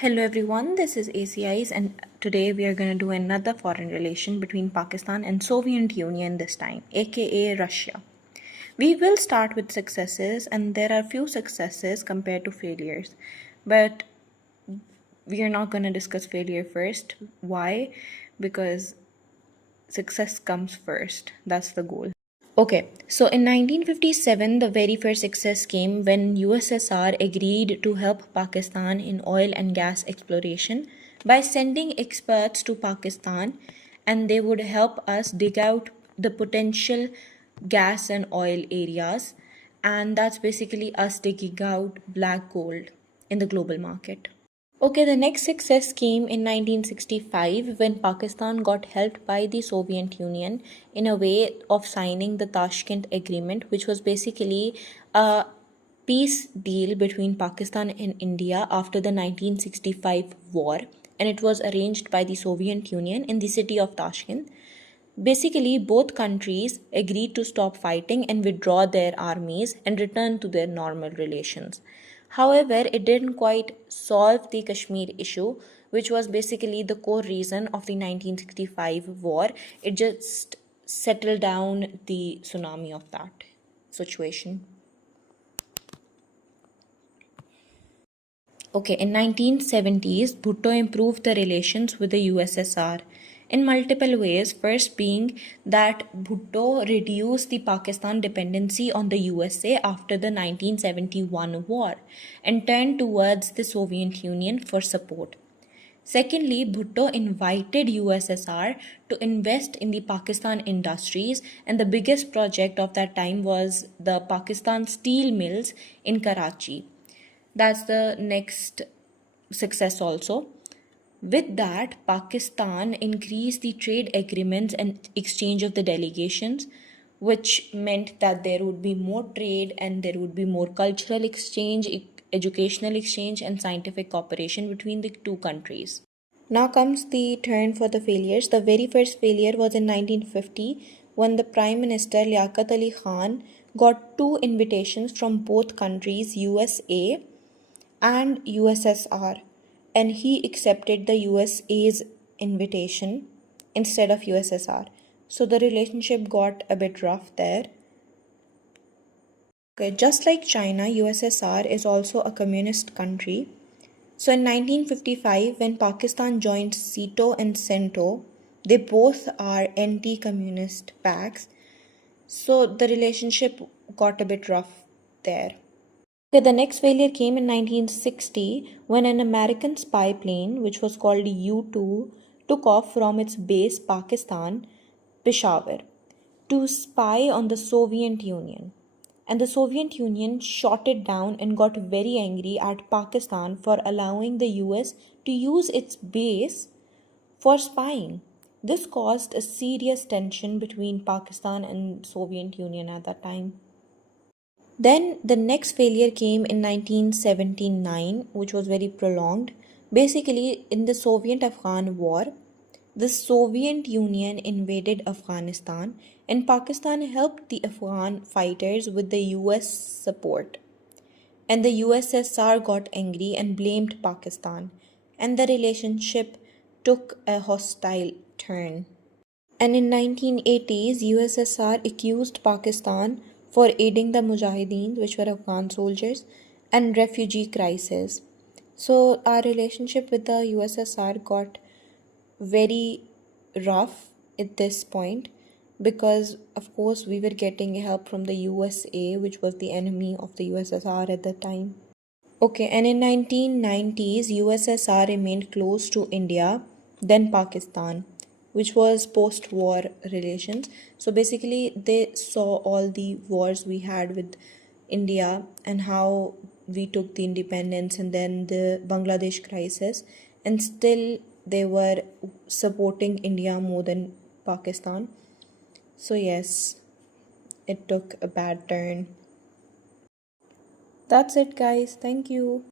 Hello everyone, this is ACIs and today we are going to do another foreign relation between Pakistan and Soviet Union this time, aka Russia. We will start with successes and there are few successes compared to failures. But we are not going to discuss failure first. Why? Because success comes first. That's the goal. Okay, so in 1957, the very first success came when USSR agreed to help Pakistan in oil and gas exploration by sending experts to Pakistan, and they would help us dig out the potential gas and oil areas, and that's basically us digging out black gold in the global market. Okay, the next success came in 1965 when Pakistan got helped by the Soviet Union in a way of signing the Tashkent Agreement, which was basically a peace deal between Pakistan and India after the 1965 war, and it was arranged by the Soviet Union in the city of Tashkent. Basically, both countries agreed to stop fighting and withdraw their armies and return to their normal relations. However, it didn't quite solve the Kashmir issue, which was basically the core reason of the 1965 war. It just settled down the tsunami of that situation. Okay, in 1970s, Bhutto improved the relations with the USSR in multiple ways. First being that Bhutto reduced the Pakistan dependency on the USA after the 1971 war and turned towards the Soviet Union for support. Secondly, Bhutto invited USSR to invest in the Pakistan industries, and the biggest project of that time was the Pakistan steel mills in Karachi. That's the next success also. With that, Pakistan increased the trade agreements and exchange of the delegations, which meant that there would be more trade and there would be more cultural exchange, educational exchange, and scientific cooperation between the two countries. Now comes the turn for the failures. The very first failure was in 1950 when the Prime Minister Liaquat Ali Khan got two invitations from both countries, USA and USSR, and he accepted the USA's invitation instead of USSR. So the relationship got a bit rough there. Okay, just like China, USSR is also a communist country. So in 1955, when Pakistan joined SEATO and CENTO, they both are anti-communist pacts. So the relationship got a bit rough there. Okay, the next failure came in 1960 when an American spy plane, which was called U-2, took off from its base Pakistan, Peshawar, to spy on the Soviet Union. And the Soviet Union shot it down and got very angry at Pakistan for allowing the US to use its base for spying. This caused a serious tension between Pakistan and Soviet Union at that time. Then the next failure came in 1979, which was very prolonged. Basically, in the Soviet Afghan War, the Soviet Union invaded Afghanistan and Pakistan helped the Afghan fighters with the US support. And the USSR got angry and blamed Pakistan, and the relationship took a hostile turn. And in 1980s, USSR accused Pakistan for aiding the Mujahideen, which were Afghan soldiers, and refugee crisis. So our relationship with the USSR got very rough at this point because of course we were getting help from the USA, which was the enemy of the USSR at the time. Okay, and in 1990s, USSR remained close to India, then Pakistan, which was post-war relations. So basically, they saw all the wars we had with India and how we took the independence and then the Bangladesh crisis, and still they were supporting India more than Pakistan. So yes, it took a bad turn. That's it, guys. Thank you.